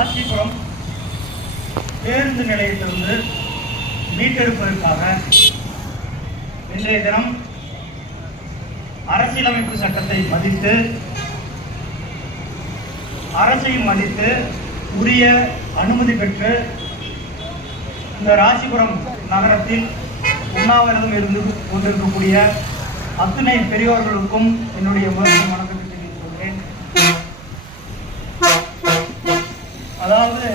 ராசிபுரம் பேருந்து நிலையத்திலிருந்து மீட்டெடுப்பதற்காக இன்றைய தினம் அரசியலமைப்பு சட்டத்தை மதித்து அரசையும் மதித்து உரிய அனுமதி பெற்று இந்த ராசிபுரம் நகரத்தில் உண்ணாவிரதம் இருந்து கொண்டிருக்கக்கூடிய அத்தனை பெரியோர்களுக்கும் என்னுடைய முதல் வணக்கத்தை தெரிவித்துக் கொள்கிறேன் அதாவது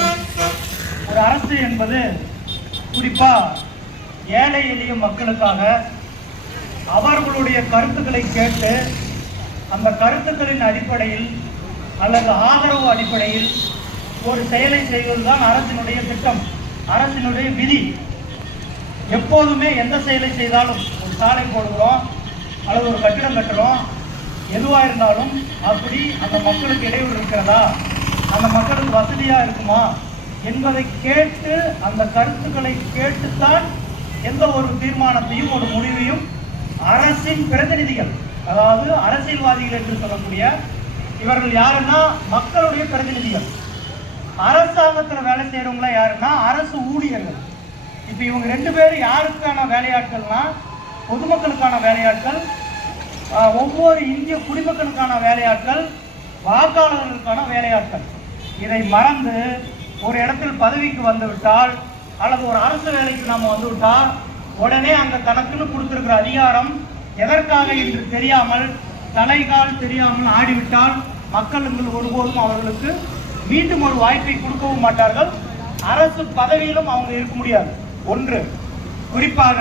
ஒரு அரசு என்பது குறிப்பா ஏழை எளிய மக்களுக்காக அவர்களுடைய கருத்துக்களை கேட்டு அந்த கருத்துக்களின் அடிப்படையில் அல்லது ஆதரவு அடிப்படையில் ஒரு செயலை செய்வதுதான் அரசினுடைய திட்டம் அரசினுடைய விதி. எப்போதுமே எந்த செயலை செய்தாலும் ஒரு சாலை போடுகிறோம் அல்லது ஒரு கட்டிடம் கட்டுறோம் எதுவாக இருந்தாலும் அப்படி அந்த மக்களுக்கு இடையூறு இருக்கிறதா? அந்த மக்களுக்கு வசதியா இருக்குமா? என்பதை கேட்டு அந்த கருத்துக்களை கேட்டுத்தான் எந்த ஒரு தீர்மானத்தையும் ஒரு முடிவையும் அரசின் பிரதிநிதிகள் அதாவது அரசியல்வாதிகள் என்று சொல்லக்கூடிய இவர்கள் யாருன்னா மக்களுடைய பிரதிநிதிகள். அரசாங்கத்தில் வேலை செய்கிறவங்கள யாருன்னா அரசு ஊழியர்கள். இப்போ இவங்க ரெண்டு பேரும் யாருக்கான வேலையாட்கள்னா பொதுமக்களுக்கான வேலையாட்கள் ஒவ்வொரு இந்திய குடிமக்களுக்கான வேலையாட்கள் வாக்காளர்களுக்கான வேலையாட்கள். இதை மறந்து ஒரு இடத்தில் பதவிக்கு வந்துவிட்டால் அல்லது ஒரு அரசு வேலைக்கு நாம் வந்துவிட்டால் உடனே அங்கே தனக்குன்னு கொடுத்துருக்கிற அதிகாரம் எதற்காக என்று தெரியாமல் தலைகால் தெரியாமல் ஆடிவிட்டால் மக்களுக்கு ஒருபோதும் அவர்களுக்கு மீண்டும் ஒரு வாய்ப்பை கொடுக்கவும் மாட்டார்கள். அரசு பதவியிலும் அவங்க இருக்க முடியாது. ஒன்று குறிப்பாக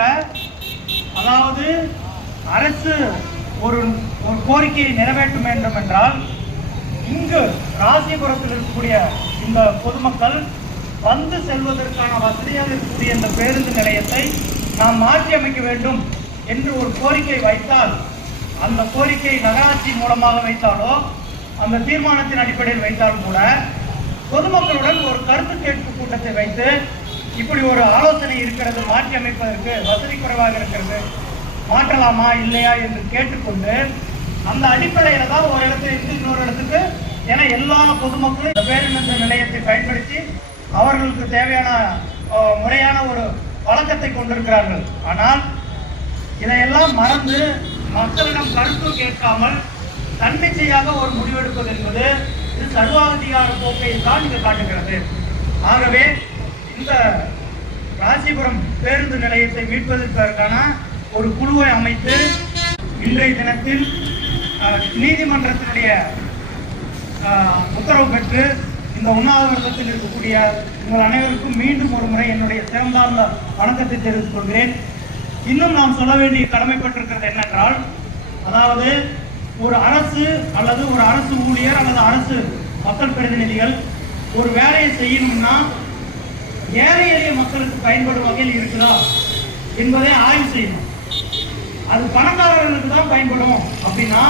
அதாவது அரசு ஒரு ஒரு கோரிக்கையை நிறைவேற்ற வேண்டும் என்றால் இங்கு ராசிபுரத்தில் இருக்கக்கூடிய இந்த பொதுமக்கள் வந்து செல்வதற்கான வசதியாக இருக்கக்கூடிய இந்த பேருந்து நிலையத்தை நாம் மாற்றி அமைக்க வேண்டும் என்று ஒரு கோரிக்கை வைத்தால் அந்த கோரிக்கை நகராட்சி மூலமாக வைத்தாலோ அந்த தீர்மானத்தின் அடிப்படையில் வைத்தாலும் கூட பொதுமக்களுடன் ஒரு கருத்து கேட்பு கூட்டத்தை வைத்து இப்படி ஒரு ஆலோசனை இருக்கிறது மாற்றி அமைப்பதற்கு வசதி குறைவாக இருக்கிறது மாற்றலாமா இல்லையா என்று கேட்டுக்கொண்டு அந்த அடிப்படையில தான் ஒரு இடத்துல இருந்து இன்னொரு இடத்துக்கு ஏன்னா எல்லா பொதுமக்களும் இந்த பேருந்து நிலையத்தை பயன்படுத்தி அவர்களுக்கு தேவையான முறையான ஒரு வழக்கத்தை கொண்டிருக்கிறார்கள். ஆனால் இதையெல்லாம் மறந்து மக்களிடம் கருத்து கேட்காமல் தன்னிச்சையாக ஒரு முடிவெடுப்பது என்பது இது சர்வாதிகார போக்கை தான் இது காட்டுகிறது. ஆகவே இந்த ராசிபுரம் பேருந்து நிலையத்தை மீட்பதற்கான ஒரு குழுவை அமைத்து இன்றைய தினத்தில் நீதிமன்றத்தினுடைய உத்தரவு பெற்று இந்த உண்ணாவிரதத்தில் இருக்கக்கூடிய உங்கள் அனைவருக்கும் மீண்டும் ஒரு முறை என்னுடைய சிறந்தார்ந்த வணக்கத்தை தெரிவித்துக் கொள்கிறேன். இன்னும் நாம் சொல்ல வேண்டிய கடமைப்பட்டிருக்கிறது என்னென்றால் அதாவது ஒரு அரசு அல்லது ஒரு அரசு ஊழியர் அல்லது அரசு மக்கள் பிரதிநிதிகள் ஒரு வேலையை செய்யணும்னா ஏழை எளிய மக்களுக்கு பயன்படும் வகையில் இருக்குதா என்பதை ஆய்வு செய்யணும். அது பணக்காரர்களுக்கு தான் பயன்படும் அப்படின்னா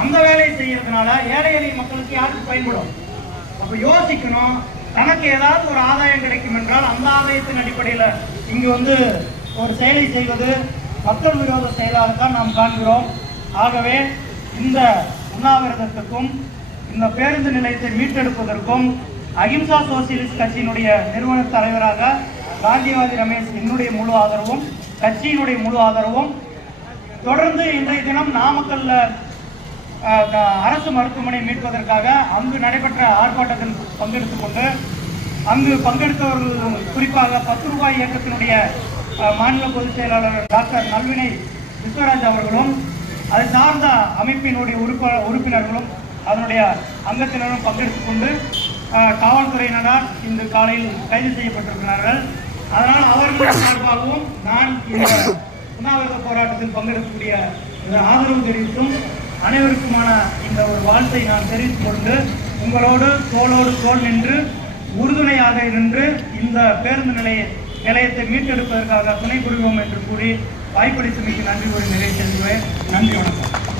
அந்த வேலையை செய்யறதுனால ஏழை எளிய மக்களுக்கு யாருக்கு பயன்படும்? அப்ப யோசிக்கணும் தனக்கு ஏதாவது ஒரு ஆதாயம் கிடைக்கும் என்றால் அந்த ஆதாயத்தின் அடிப்படையில் இங்கு வந்து ஒரு செயலை செய்வது மக்கள் விரோத செயலாக தான் நாம் காண்கிறோம். ஆகவே இந்த உண்ணாவிரதத்துக்கும் இந்த பேருந்து நிலையத்தை மீட்டெடுப்பதற்கும் அகிம்சா சோசியலிஸ்ட் கட்சியினுடைய நிறுவன தலைவராக காந்திவாதி ரமேஷ் என்னுடைய முழு ஆதரவும் கட்சியினுடைய முழு ஆதரவும். தொடர்ந்து இன்றைய தினம் நாமக்கல்ல அரசு மருத்துவமனை மீட்பதற்காக அங்கு நடைபெற்ற ஆர்ப்பாட்டத்தில் பங்கெடுத்துக் கொண்டு அங்கு பங்கெடுத்தவர்கள் குறிப்பாக பத்து ரூபாய் இயக்கத்தினுடைய மாநில பொதுச் செயலாளர் டாக்டர் நல்வினை விஸ்வராஜ் அவர்களும் அதை சார்ந்த அமைப்பினுடைய உறுப்ப உறுப்பினர்களும் அதனுடைய அங்கத்தினரும் பங்கெடுத்துக் கொண்டு காவல்துறையினரால் இன்று காலையில் கைது செய்யப்பட்டிருக்கிறார்கள். அதனால் அவர்கள் சார்பாகவும் நான் இந்த உண்ணாவிரத போராட்டத்தில் பங்கெடுக்கக்கூடிய ஆதரவு தெரிவித்தும் அனைவருக்குமான இந்த ஒரு வாழ்த்தை நான் தெரிவித்துக் கொண்டு உங்களோடு தோளோடு தோல் நின்று உறுதுணையாக நின்று இந்த பேருந்து நிலைய நிலையத்தை மீட்டெடுப்பதற்காக துணை புரிவோம் என்று கூறி வாய்ப்பளித்தமைக்கு நன்றி கூறி நிறைவு செல்கிறேன் நன்றி வணக்கம்.